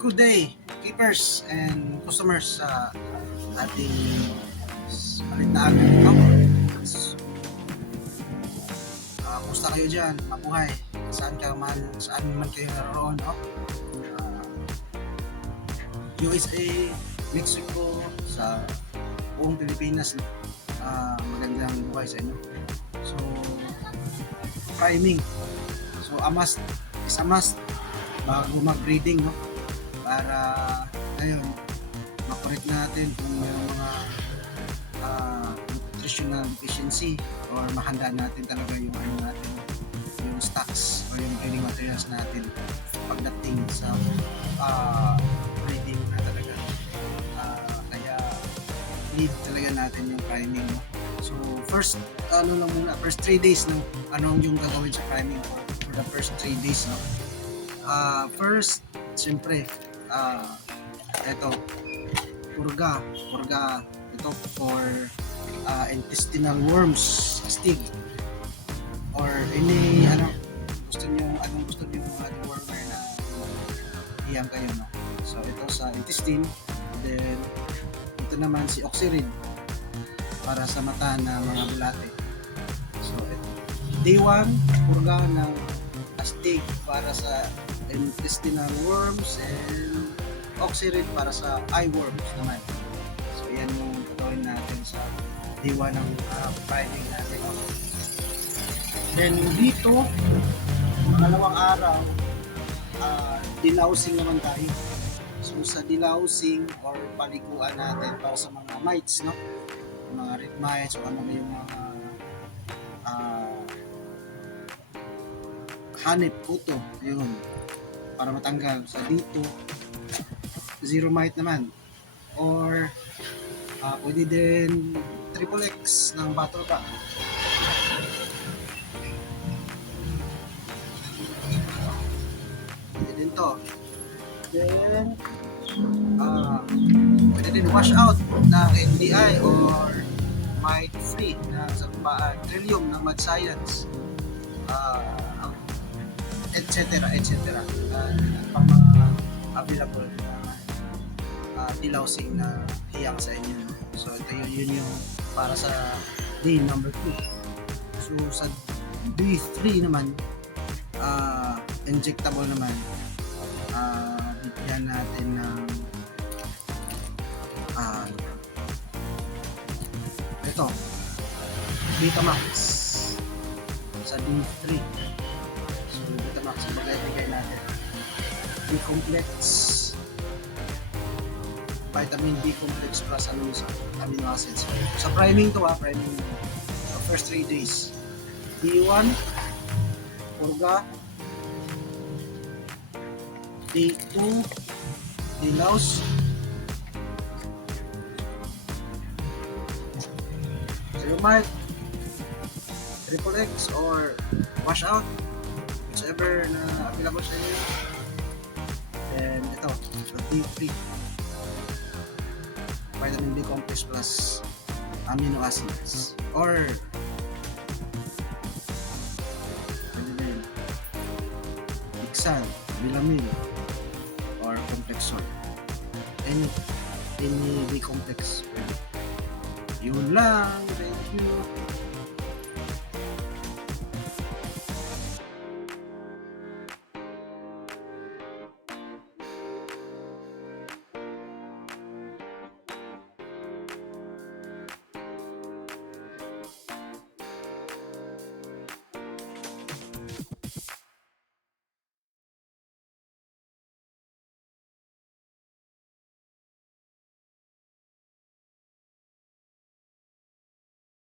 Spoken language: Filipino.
Good day, keepers and customers sa ating palit na agad ito. Kumusta kayo dyan? Mabuhay. Saan man kayo naroon, no? USA, Mexico, sa buong Pilipinas, magandang buhay sa inyo. So, priming. So, is a must bago mag-breeding, no? Para ngayon makorek natin kung mayroong mga nutritional deficiency or mahanda natin talaga yung natin, yung stocks or yung breeding materials natin pagdating sa breeding na talaga. Kaya need talaga natin yung priming, no? So first first 3 days, no, anong yung gagawin sa priming for the first 3 days, no? First, siyempre, ito, purga ito for intestinal worms, astig, or any anong gusto niyo mga dewormer na hiyang kayo, no? So ito sa intestine, then ito naman si Oxyrid para sa mata na mga bulate. So day 1, purga ng astig para sa intestinal worms, and Oxyrid para sa eye worms naman. So yan yung gagawin natin sa day 1 ng priming natin. Then dito, pangalawang araw, dilausing naman tayo. So sa dilausing or paliguan natin para sa mga mites, no? Mga red mites o ano na yung mga hanip, puto, yun, para matanggal. Sa dito, zero mite naman, or pwede din triple X ng bottle ka. Pwede din to. Then pwede din wash out ng NDI or mite free na sa trillium ng Mad Science, etc. Pang mga available na dilausing na hiyang sa inyo. So ito yun yung para sa day number 2. So sa day 3 naman, injectable naman, bigyan natin ng ito, Vitamax sa day 3. So Vitamax yung bagay natin. B-complex, vitamin B complex plus amino acids. Sa priming to, priming so first 3 days. Day 1, purga. Day 2, dilaus. Zero mite, triple X or wash out, whichever na available sa inyo. And ito, day 3, vitamin B complex plus amino acids, or Ixan, Bilamil, or Complexol, any B complex. Yun lang, thank you.